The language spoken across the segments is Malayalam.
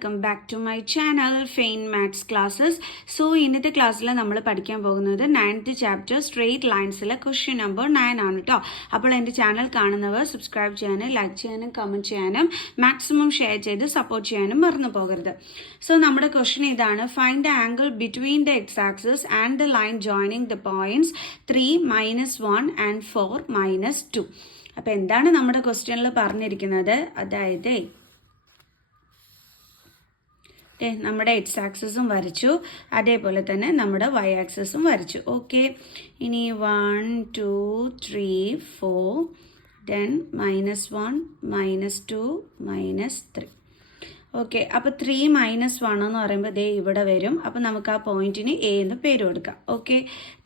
Welcome back to my channel fine maths classes. So ഇന്നത്തെ ക്ലാസ്സിൽ നമ്മൾ പഠിക്കാൻ പോകുന്നത് 9th ചാപ്റ്റർ സ്ട്രെയിറ്റ് ലൈൻസിലെ ക്വസ്റ്റ്യൻ നമ്പർ 9 ആണ് കേട്ടോ. അപ്പോൾ എൻ്റെ ചാനൽ കാണുന്നവർ സബ്സ്ക്രൈബ് ചെയ്യാനും ലൈക്ക് ചെയ്യാനും കമൻറ്റ് ചെയ്യാനും മാക്സിമം ഷെയർ ചെയ്ത് സപ്പോർട്ട് ചെയ്യാനും മറന്നു പോകരുത്. സോ നമ്മുടെ ക്വസ്റ്റ്യൻ ഇതാണ്: find the angle between the X axis and the line joining the points 3, -1 and 4, -2. അപ്പോൾ എന്താണ് നമ്മുടെ ക്വസ്റ്റ്യനിൽ പറഞ്ഞിരിക്കുന്നത്? അതായത് നമ്മുടെ എക്സ് ആക്സിസും വരച്ചു, അതേപോലെ തന്നെ നമ്മുടെ വൈ ആക്സിസും വരച്ചു. ഓക്കെ, ഇനി 1, 2, 3, 4, then -1, -2, -3. ഓക്കെ, അപ്പോൾ 3 -1 എന്ന് പറയുമ്പോൾ ദേ ഇവിടെ വരും. അപ്പോൾ നമുക്ക് ആ പോയിന്റിന് എ എന്ന് പേര് കൊടുക്കാം. ഓക്കെ,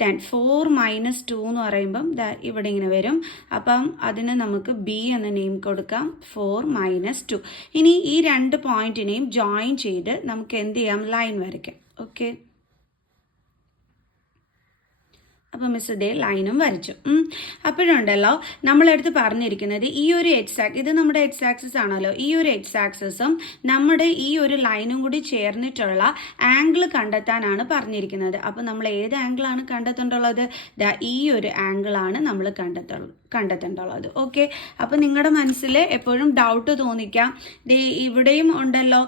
ദെൻ 4 -2 എന്ന് പറയുമ്പം ഇവിടെ ഇങ്ങനെ വരും. അപ്പം അതിന് നമുക്ക് ബി എന്ന നെയിം കൊടുക്കാം, 4 -2. ഇനി ഈ രണ്ട് പോയിന്റിനെയും ജോയിൻ ചെയ്ത് നമുക്ക് എന്ത് ചെയ്യാം? ലൈൻ വരയ്ക്കാം. ഓക്കെ, അപ്പോൾ മിസ് ഇതേ ലൈനും വരച്ചു. അപ്പോഴുണ്ടല്ലോ നമ്മളടുത്ത് പറഞ്ഞിരിക്കുന്നത് ഈ ഒരു ഇത് നമ്മുടെ എക്സ് ആക്സിസ് ആണല്ലോ. ഈ ഒരു എക്സ് ആക്സിസും നമ്മുടെ ഈ ഒരു ലൈനും കൂടി ചേർന്നിട്ടുള്ള ആംഗിൾ കണ്ടെത്താനാണ് പറഞ്ഞിരിക്കുന്നത്. അപ്പോൾ നമ്മൾ ഏത് ആംഗിളാണ് കണ്ടെത്തേണ്ടുള്ളത്? ഈ ഒരു ആംഗിളാണ് നമ്മൾ കണ്ടെത്തേണ്ടുള്ളത്. ഓക്കെ, അപ്പോൾ നിങ്ങളുടെ മനസ്സിൽ എപ്പോഴും ഡൗട്ട് തോന്നിക്കാം, ഇവിടെയും ഉണ്ടല്ലോ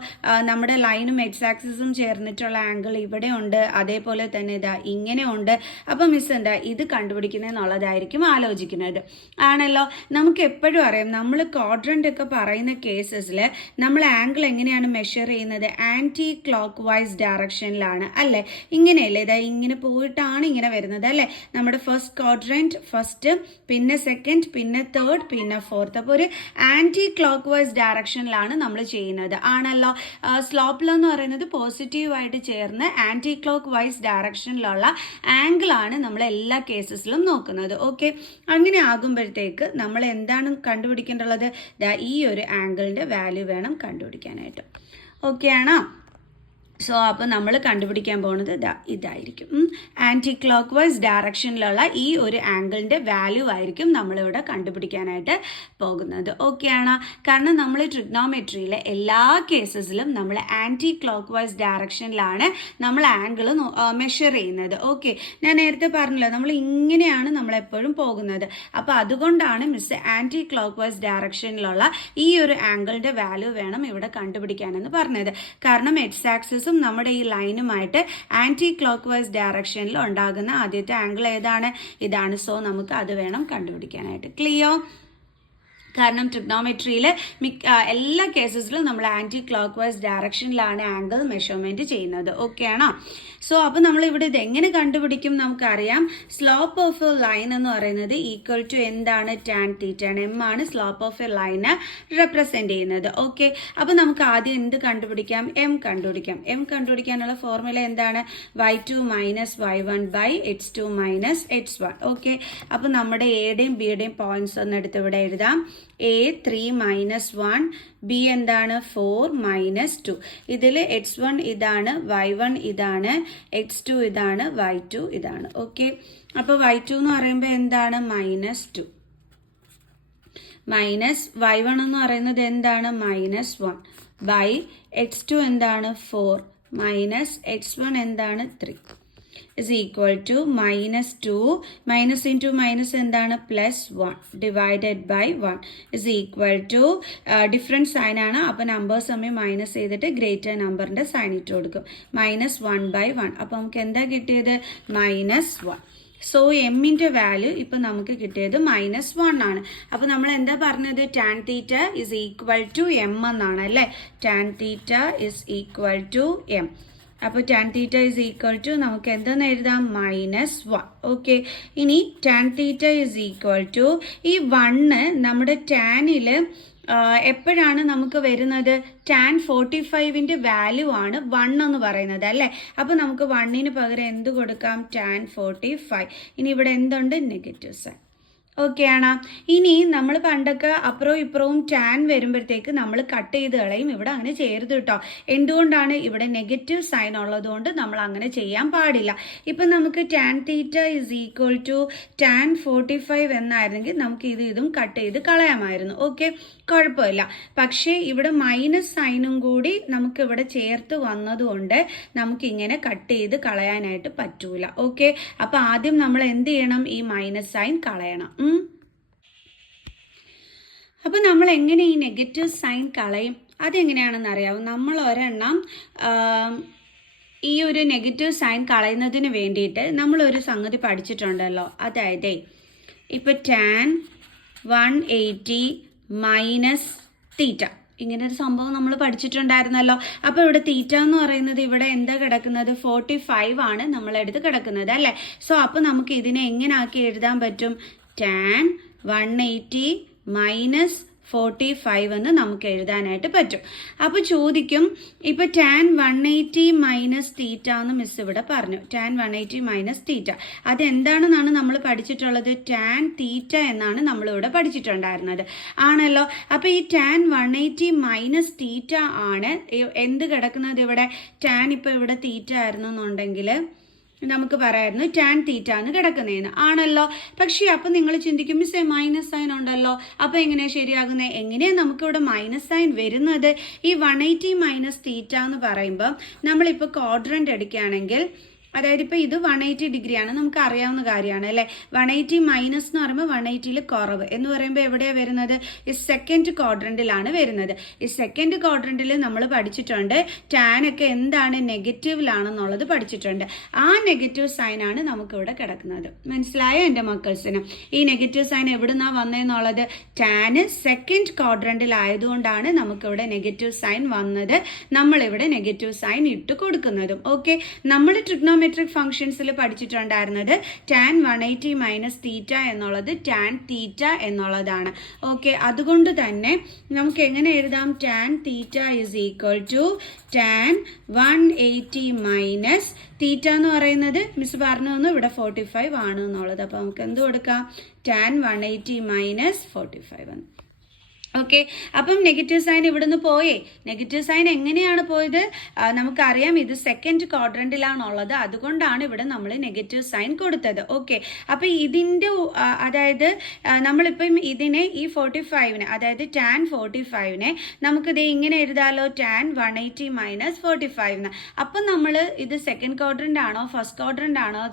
നമ്മുടെ ലൈനും എക്സ് ആക്സിസും ചേർന്നിട്ടുള്ള ആംഗിൾ ഇവിടെ ഉണ്ട്, അതേപോലെ തന്നെ ഇങ്ങനെ ഉണ്ട്. അപ്പോൾ മിസ് എന്താ ഇത് കണ്ടുപിടിക്കുന്നതെന്നുള്ളതായിരിക്കും ആലോചിക്കുന്നത്. ആണല്ലോ, നമുക്ക് എപ്പോഴും അറിയാം, നമ്മൾ ക്വാഡ്രന്റ് ഒക്കെ പറയുന്ന കേസസിൽ നമ്മൾ ആംഗിൾ എങ്ങനെയാണ് മെഷർ ചെയ്യുന്നത്? ആൻറ്റി ക്ലോക്ക് വൈസ് ഡയറക്ഷനിലാണ് അല്ലേ? ഇങ്ങനെയല്ലേ, ഇങ്ങനെ പോയിട്ടാണ് ഇങ്ങനെ വരുന്നത് അല്ലേ? നമ്മുടെ ഫസ്റ്റ് ക്വാഡ്രന്റ് ഫസ്റ്റ്, പിന്നെ സെക്കൻഡ്, പിന്നെ തേർഡ്, പിന്നെ ഫോർത്ത്. അപ്പോൾ ഒരു ആൻറ്റി ക്ലോക്ക് വൈസ് ഡയറക്ഷനിലാണ് നമ്മൾ ചെയ്യുന്നത്. ആണല്ലോ, സ്ലോപ്പിലെന്ന് പറയുന്നത് പോസിറ്റീവായിട്ട് ചേർന്ന് ആൻറ്റി ക്ലോക്ക് വൈസ് ഡയറക്ഷനിലുള്ള ആംഗിളാണ് നമ്മൾ എല്ലാ കേസസിലും നോക്കുന്നത്. ഓക്കെ, അങ്ങനെ ആകുമ്പോഴത്തേക്ക് നമ്മൾ എന്താണ് കണ്ടുപിടിക്കേണ്ടുള്ളത്? ഈ ഒരു ആംഗിളിന്റെ വാല്യൂ വേണം കണ്ടുപിടിക്കാനായിട്ട്. ഓക്കെ ആണോ? സോ അപ്പോൾ നമ്മൾ കണ്ടുപിടിക്കാൻ പോകുന്നത് ഇതായിരിക്കും. ആൻറ്റി ക്ലോക്ക് വൈസ് ഡയറക്ഷനിലുള്ള ഈ ഒരു ആംഗിളിൻ്റെ വാല്യൂ ആയിരിക്കും നമ്മളിവിടെ കണ്ടുപിടിക്കാനായിട്ട് പോകുന്നത്. ഓക്കെ ആണോ? കാരണം നമ്മൾ ട്രിഗ്നോമെട്രിയിലെ എല്ലാ കേസസിലും നമ്മൾ ആൻറ്റി ക്ലോക്ക് വൈസ് ഡയറക്ഷനിലാണ് നമ്മൾ ആംഗിൾ മെഷർ ചെയ്യുന്നത്. ഓക്കെ, ഞാൻ നേരത്തെ പറഞ്ഞല്ലോ, നമ്മൾ ഇങ്ങനെയാണ് നമ്മളെപ്പോഴും പോകുന്നത്. അപ്പോൾ അതുകൊണ്ടാണ് മിസ് ആൻറ്റി ക്ലോക്ക് വൈസ് ഡയറക്ഷനിലുള്ള ഈ ഒരു ആംഗിളിൻ്റെ വാല്യൂ വേണം ഇവിടെ കണ്ടുപിടിക്കാനെന്ന് പറഞ്ഞത്. കാരണം എക്സ് ആക്സിസ് നമ്മുടെ ഈ ലൈനുമായിട്ട് ആൻറ്റി ക്ലോക്ക് വൈസ് ഡയറക്ഷനിൽ ഉണ്ടാകുന്ന ആദ്യത്തെ ആംഗിൾ ഏതാണ്? ഇതാണ്. സോ നമുക്ക് അത് വേണം കണ്ടുപിടിക്കാനായിട്ട്. ക്ലിയർ? കാരണം ട്രിഗ്നോമെട്രിയിൽ എല്ലാ കേസസിലും നമ്മൾ ആൻറ്റി ക്ലോക്ക് വൈസ് ഡയറക്ഷനിലാണ് ആംഗിൾ മെഷർമെൻറ്റ് ചെയ്യുന്നത്. ഓക്കെ ആണോ? സോ അപ്പോൾ നമ്മൾ ഇവിടെ ഇത് എങ്ങനെ കണ്ടുപിടിക്കും? നമുക്കറിയാം, സ്ലോപ്പ് ഓഫ് എ ലൈൻ എന്ന് പറയുന്നത് ഈക്വൽ ടു എന്താണ്? ടാൻ തീറ്റ ആണ്. എം ആണ് slope of A line represent ചെയ്യുന്നത്. ഓക്കെ, അപ്പോൾ നമുക്ക് ആദ്യം എന്ത് കണ്ടുപിടിക്കാം? എം കണ്ടുപിടിക്കാം. എം കണ്ടുപിടിക്കാനുള്ള ഫോർമുല എന്താണ്? y2 - y1 x2 - x1. Okay, അപ്പോൾ നമ്മുടെ എയുടെയും ബിയുടെയും പോയിന്റ്സ് ഒന്ന് എടുത്ത് ഇവിടെ എഴുതാം. A 3 -1, B എന്താണ്? 4 -2. ഇതിൽ x1 ഇതാണ്, y1 ഇതാണ്, x2 ഇതാണ്, y2 ഇതാണ്. ഓക്കെ, അപ്പോൾ y2 എന്ന് പറയുമ്പോൾ എന്താണ്? -2 മൈനസ് y1 എന്ന് പറയുന്നത് എന്താണ്? -1 ബൈ x2 എന്താണ്? 4 മൈനസ് x1 എന്താണ്? 3 is equal to -2 minus into minus എന്താണ്? +1 divided by 1 is equal to different sign ആണ്. അപ്പോൾ നമ്പേഴ്സ് തമ്മിൽ മൈനസ് ചെയ്തിട്ട് ഗ്രേറ്റർ നമ്പറിൻ്റെ സൈൻ ഇട്ട് കൊടുക്കും. -1/1. അപ്പോൾ നമുക്ക് എന്താ കിട്ടിയത്? -1. സോ എമ്മിൻ്റെ വാല്യൂ ഇപ്പം നമുക്ക് കിട്ടിയത് -1 ആണ്. അപ്പോൾ നമ്മൾ എന്താ പറഞ്ഞത്? Tan theta is equal to M എന്നാണ് അല്ലേ? Tan theta is equal to M. അപ്പോൾ tan theta is equal to നമുക്ക് എന്തെന്ന് എഴുതാം? -1. ഓക്കെ, ഇനി tan theta is equal to ഈ 1 നമ്മുടെ ടാനിൽ എപ്പോഴാണ് നമുക്ക് വരുന്നത്? ടാൻ 45ൻ്റെ വാല്യൂ ആണ് 1 എന്ന് പറയുന്നത് അല്ലേ? അപ്പോൾ നമുക്ക് 1ന് പകരം എന്ത് കൊടുക്കാം? ടാൻ 45. ഇനി ഇവിടെ എന്തുണ്ട്? Negative sign. ഓക്കെ ആണോ? ഇനി നമ്മൾ പണ്ടൊക്കെ അപ്പുറവും ഇപ്പുറവും ടാൻ വരുമ്പോഴത്തേക്ക് നമ്മൾ കട്ട് ചെയ്ത് കളയും. ഇവിടെ അങ്ങനെ ചെയ്യരുത് കേട്ടോ. എന്തുകൊണ്ടാണ്? ഇവിടെ നെഗറ്റീവ് സൈൻ ഉള്ളതുകൊണ്ട് നമ്മൾ അങ്ങനെ ചെയ്യാൻ പാടില്ല. ഇപ്പം നമുക്ക് tan theta is equal to tan 45 എന്നായിരുന്നെങ്കിൽ നമുക്ക് ഇതും കട്ട് ചെയ്ത് കളയാമായിരുന്നു. ഓക്കെ, കുഴപ്പമില്ല. പക്ഷേ ഇവിടെ മൈനസ് സൈനും കൂടി നമുക്ക് ഇവിടെ ചേർത്ത് വന്നതുകൊണ്ട് നമുക്കിങ്ങനെ കട്ട് ചെയ്ത് കളയാനായിട്ട് പറ്റൂല. ഓക്കെ, അപ്പം ആദ്യം നമ്മൾ എന്ത് ചെയ്യണം? ഈ മൈനസ് സൈൻ കളയണം. അപ്പം നമ്മൾ എങ്ങനെ ഈ നെഗറ്റീവ് സൈൻ കളയും? അതെങ്ങനെയാണെന്ന് അറിയാവും. നമ്മൾ ഒരെണ്ണം ഈ ഒരു നെഗറ്റീവ് സൈൻ കളയുന്നതിന് വേണ്ടിയിട്ട് നമ്മളൊരു സംഗതി പഠിച്ചിട്ടുണ്ടല്ലോ. അതായത് ഇപ്പോൾ tan 180 മൈനസ് തീറ്റ, ഇങ്ങനൊരു സംഭവം നമ്മൾ പഠിച്ചിട്ടുണ്ടായിരുന്നല്ലോ. അപ്പോൾ ഇവിടെ തീറ്റ എന്ന് പറയുന്നത് ഇവിടെ എന്താ കിടക്കുന്നത്? 45 ആണ് നമ്മളെടുത്ത് കിടക്കുന്നത് അല്ലേ. സോ അപ്പോൾ നമുക്ക് ഇതിനെ എങ്ങനെ ആക്കി എഴുതാൻ പറ്റും? tan 180 മൈനസ് 45 എന്ന് നമുക്ക് എഴുതാനായിട്ട് പറ്റും. അപ്പോൾ ചോദിക്കും, ഇപ്പോൾ tan 180 മൈനസ് തീറ്റ എന്ന് മിസ് ഇവിടെ പറഞ്ഞു. tan 180 മൈനസ് തീറ്റ അതെന്താണെന്നാണ് നമ്മൾ പഠിച്ചിട്ടുള്ളത്? tan തീറ്റ എന്നാണ് നമ്മളിവിടെ പഠിച്ചിട്ടുണ്ടായിരുന്നത് ആണല്ലോ. അപ്പോൾ ഈ tan 180 മൈനസ് തീറ്റ ആണ് എന്ത് കിടക്കുന്നത് ഇവിടെ? tan ഇപ്പോൾ ഇവിടെ തീറ്റ ആയിരുന്നു എന്നുണ്ടെങ്കിൽ നമുക്ക് പറയായിരുന്നു tan തീറ്റ എന്ന് കിടക്കുന്നതെന്ന് ആണല്ലോ. പക്ഷേ അപ്പം നിങ്ങൾ ചിന്തിക്കും, മിസ്സേ മൈനസ് സൈൻ ഉണ്ടല്ലോ, അപ്പോൾ എങ്ങനെയാണ് ശരിയാകുന്നത്? എങ്ങനെയാണ് നമുക്കിവിടെ മൈനസ് സൈൻ വരുന്നത്? ഈ 180 മൈനസ് തീറ്റ എന്ന് പറയുമ്പോൾ നമ്മളിപ്പോൾ ക്വാഡ്രന്റ് എടുക്കുകയാണെങ്കിൽ, അതായത് ഇപ്പോൾ ഇത് 180 ഡിഗ്രിയാണ്, നമുക്ക് അറിയാവുന്ന കാര്യമാണ് അല്ലേ. 180 മൈനസ് എന്ന് പറയുമ്പോൾ 180ൽ കുറവ് എന്ന് പറയുമ്പോൾ എവിടെയാണ് വരുന്നത്? ഈ സെക്കൻഡ് ക്വാഡ്രന്റിലാണ് വരുന്നത്. ഈ സെക്കൻഡ് ക്വാഡ്രന്റിൽ നമ്മൾ പഠിച്ചിട്ടുണ്ട് tan ഒക്കെ എന്താണ്? നെഗറ്റീവിലാണെന്നുള്ളത് പഠിച്ചിട്ടുണ്ട്. ആ നെഗറ്റീവ് സൈനാണ് നമുക്കിവിടെ കിടക്കുന്നത്. മനസ്സിലായോ എൻ്റെ മക്കൾസിന്? ഈ നെഗറ്റീവ് സൈൻ എവിടുന്നാണ് വന്നതെന്നുള്ളത്? tan സെക്കൻഡ് ക്വാഡ്രന്റിലായതുകൊണ്ടാണ് നമുക്കിവിടെ നെഗറ്റീവ് സൈൻ വന്നത്. നമ്മളിവിടെ നെഗറ്റീവ് സൈൻ ഇട്ട് കൊടുക്കുന്നതും. ഓക്കെ, നമ്മൾ ട്രിഗ്നോമെട്രിക് ഫംഗ്ഷൻസിൽ പഠിച്ചിട്ടുണ്ടായിരുന്നത് tan 180 മൈനസ് തീറ്റ എന്നുള്ളത് tan തീറ്റ എന്നുള്ളതാണ്. ഓക്കെ, അതുകൊണ്ട് തന്നെ നമുക്ക് എങ്ങനെ എഴുതാം? tan theta is equal to tan 180 minus theta എന്ന് പറയുന്നത് മിസ് പറഞ്ഞു തന്നു ഇവിടെ 45 ആണ് എന്നുള്ളത്. അപ്പോൾ നമുക്ക് എന്ത് കൊടുക്കാം? tan 180 മൈനസ് 45 എന്ന്. ഓക്കെ, അപ്പം നെഗറ്റീവ് സൈൻ ഇവിടുന്ന് പോയേ. നെഗറ്റീവ് സൈൻ എങ്ങനെയാണ് പോയത്? നമുക്കറിയാം ഇത് സെക്കൻഡ് ക്വാഡ്രന്റിലാണുള്ളത്, അതുകൊണ്ടാണ് ഇവിടെ നമ്മൾ നെഗറ്റീവ് സൈൻ കൊടുത്തത്. ഓക്കെ, അപ്പം ഇതിൻ്റെ അതായത് നമ്മളിപ്പം ഇതിനെ ഈ 45നെ അതായത് tan 45നെ നമുക്കിത് ഇങ്ങനെ എഴുതാലോ, tan 180 മൈനസ് 45 എന്ന്. അപ്പം നമ്മൾ ഇത് സെക്കൻഡ് ക്വാഡ്രന്റ് ആണോ, ഫസ്റ്റ് ക്വാഡ്രന്റ് ആണോ,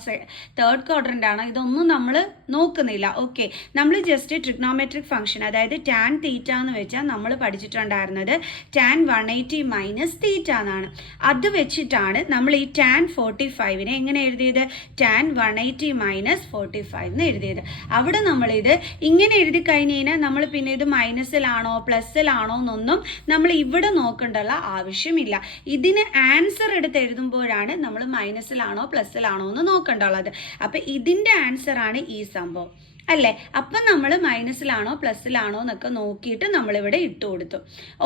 തേർഡ് ക്വാഡ്രന്റ് ആണോ, ഇതൊന്നും നമ്മൾ നോക്കുന്നില്ല. ഓക്കെ, നമ്മൾ ജസ്റ്റ് ട്രിഗ്നോമെട്രിക് ഫംഗ്ഷൻ അതായത് tan തീറ്റ എന്ന് വെച്ചാൽ നമ്മൾ പഠിച്ചിട്ടുണ്ടായിരുന്നത് tan 180 മൈനസ് തീറ്റ എന്നാണ്. അത് വെച്ചിട്ടാണ് നമ്മൾ ഈ tan 45നെ എങ്ങനെ എഴുതിയത്? tan 180 മൈനസ് 45 എന്ന് എഴുതിയത്. അവിടെ നമ്മളിത് ഇങ്ങനെ എഴുതി കഴിഞ്ഞ് കഴിഞ്ഞാൽ നമ്മൾ പിന്നെ ഇത് മൈനസിലാണോ പ്ലസ്സിലാണോ എന്നൊന്നും നമ്മൾ ഇവിടെ നോക്കേണ്ടുള്ള ആവശ്യമില്ല. ഇതിന് ആൻസർ എടുത്ത് എഴുതുമ്പോഴാണ് നമ്മൾ മൈനസിലാണോ പ്ലസ്സിലാണോ എന്ന് നോക്കേണ്ടുള്ളത്. അപ്പം ഇതിൻ്റെ ആൻസർ ആണ് ഈ സംഭവം അല്ലേ. അപ്പം നമ്മൾ മൈനസിലാണോ പ്ലസ്സിലാണോ എന്നൊക്കെ നോക്കിയിട്ട് നമ്മളിവിടെ ഇട്ട് കൊടുത്തു.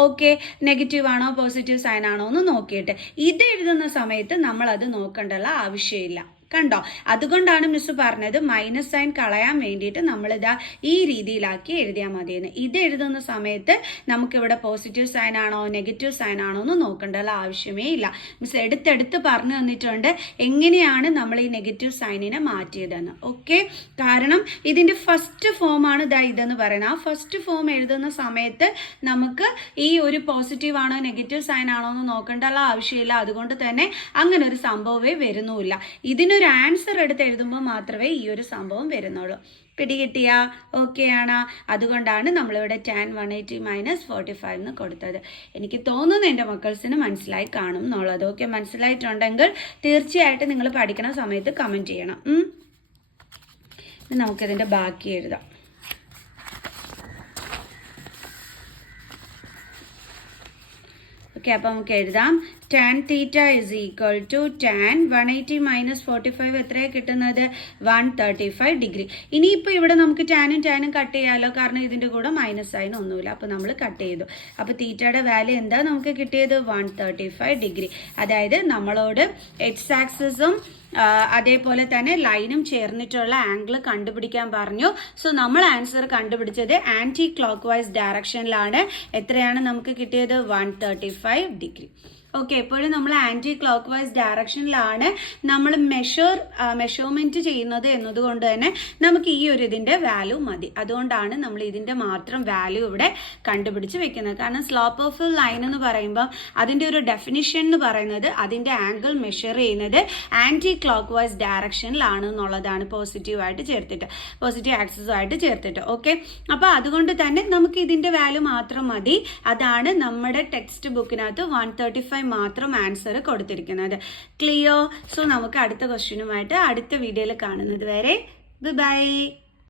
ഓക്കെ, നെഗറ്റീവ് ആണോ പോസിറ്റീവ് സൈൻ ആണോ എന്ന് നോക്കിയിട്ട് ഇത് എഴുതുന്ന സമയത്ത് നമ്മൾ അത് നോക്കേണ്ടുള്ള ആവശ്യമില്ല. കണ്ടോ? അതുകൊണ്ടാണ് മിസ് പറഞ്ഞത് മൈനസ് സൈൻ കളയാൻ വേണ്ടിയിട്ട് നമ്മളിതാ ഈ രീതിയിലാക്കി എഴുതിയാൽ മതിയെന്ന്. ഇത് എഴുതുന്ന സമയത്ത് നമുക്കിവിടെ പോസിറ്റീവ് സൈൻ ആണോ നെഗറ്റീവ് സൈൻ ആണോ എന്ന് നോക്കേണ്ടുള്ള ആവശ്യമേ ഇല്ല. മിസ് എടുത്തെടുത്ത് പറഞ്ഞു തന്നിട്ടുണ്ട് എങ്ങനെയാണ് നമ്മൾ ഈ നെഗറ്റീവ് സൈനിനെ മാറ്റിയതെന്ന്. ഓക്കെ, കാരണം ഇതിൻ്റെ ഫസ്റ്റ് ഫോമാണ് ഇതാ ഇതെന്ന് പറയുന്നത്. ആ ഫസ്റ്റ് ഫോം എഴുതുന്ന സമയത്ത് നമുക്ക് ഈ ഒരു പോസിറ്റീവ് ആണോ നെഗറ്റീവ് സൈൻ ആണോ എന്ന് നോക്കേണ്ടുള്ള ആവശ്യമില്ല. അതുകൊണ്ട് തന്നെ അങ്ങനെ ഒരു സംഭവമേ വരുന്നുമില്ല. ഇതിനൊരു ആൻസർ എടുത്ത് എഴുതുമ്പോൾ മാത്രമേ ഈ ഒരു സംഭവം വരുന്നുള്ളൂ. പിടികിട്ടിയാ? ഓക്കെ ആണ്. അതുകൊണ്ടാണ് നമ്മളിവിടെ tan 180 മൈനസ് 45 എന്ന് കൊടുത്തത്. എനിക്ക് തോന്നുന്നു എൻ്റെ മക്കൾസിന് മനസ്സിലായി കാണും എന്നുള്ളത്. ഓക്കെ, മനസ്സിലായിട്ടുണ്ടെങ്കിൽ തീർച്ചയായിട്ടും നിങ്ങൾ പഠിക്കണ സമയത്ത് കമൻറ്റ് ചെയ്യണം. നമുക്കിതിൻ്റെ ബാക്കി എഴുതാം. ഓക്കെ, അപ്പോൾ നമുക്ക് എഴുതാം tan theta is equal to tan 180 minus 45 എത്രയാണ് കിട്ടുന്നത്? 135 ഡിഗ്രി. ഇനിയിപ്പോൾ ഇവിടെ നമുക്ക് ടാനും കട്ട് ചെയ്യാമല്ലോ, കാരണം ഇതിൻ്റെ കൂടെ മൈനസ് സൈൻ ഒന്നുമില്ല. അപ്പോൾ നമ്മൾ കട്ട് ചെയ്തു. അപ്പോൾ തീറ്റയുടെ വാല്യൂ എന്താ നമുക്ക് കിട്ടിയത്? 135 ഡിഗ്രി. അതായത് നമ്മളോട് എക്സ് ആക്സിസും അതേപോലെ തന്നെ ലൈനും ചേർന്നിട്ടുള്ള ആംഗിൾ കണ്ടുപിടിക്കാൻ പറഞ്ഞു. സോ നമ്മൾ ആൻസർ കണ്ടുപിടിച്ചത് ആൻറ്റി ക്ലോക്ക് വൈസ് ഡയറക്ഷനിലാണ്. എത്രയാണ് നമുക്ക് കിട്ടിയത്? 135 ഡിഗ്രി. ഓക്കെ, എപ്പോഴും നമ്മൾ ആൻറ്റി ക്ലോക്ക് വൈസ് ഡയറക്ഷനിലാണ് നമ്മൾ മെഷർമെൻറ്റ് ചെയ്യുന്നത് എന്നതുകൊണ്ട് തന്നെ നമുക്ക് ഈ ഒരു ഇതിൻ്റെ വാല്യൂ മതി. അതുകൊണ്ടാണ് നമ്മൾ ഇതിൻ്റെ മാത്രം വാല്യൂ ഇവിടെ കണ്ടുപിടിച്ച് വെക്കുന്നത്. കാരണം സ്ലോപ്പ് ഓഫ് ലൈൻ എന്ന് പറയുമ്പോൾ അതിൻ്റെ ഒരു ഡെഫിനിഷൻ എന്ന് പറയുന്നത് അതിൻ്റെ ആംഗിൾ മെഷർ ചെയ്യുന്നത് ആൻറ്റി ക്ലോക്ക് വൈസ് ഡയറക്ഷനിലാണ് എന്നുള്ളതാണ്, പോസിറ്റീവ് ആക്സിസുമായിട്ട് ചേർത്തിട്ട്. ഓക്കെ, അപ്പോൾ അതുകൊണ്ട് തന്നെ നമുക്ക് ഇതിൻ്റെ വാല്യൂ മാത്രം മതി. അതാണ് നമ്മുടെ ടെക്സ്റ്റ് ബുക്കിനകത്ത് 135 മാത്രം ആൻസർ കൊടുത്തിരിക്കുന്നത്. ക്ലിയർ? സോ നമുക്ക് അടുത്ത ക്വസ്റ്റ്യനുമായിട്ട് അടുത്ത വീഡിയോയിൽ കാണുന്നത് വരെ ബൈ.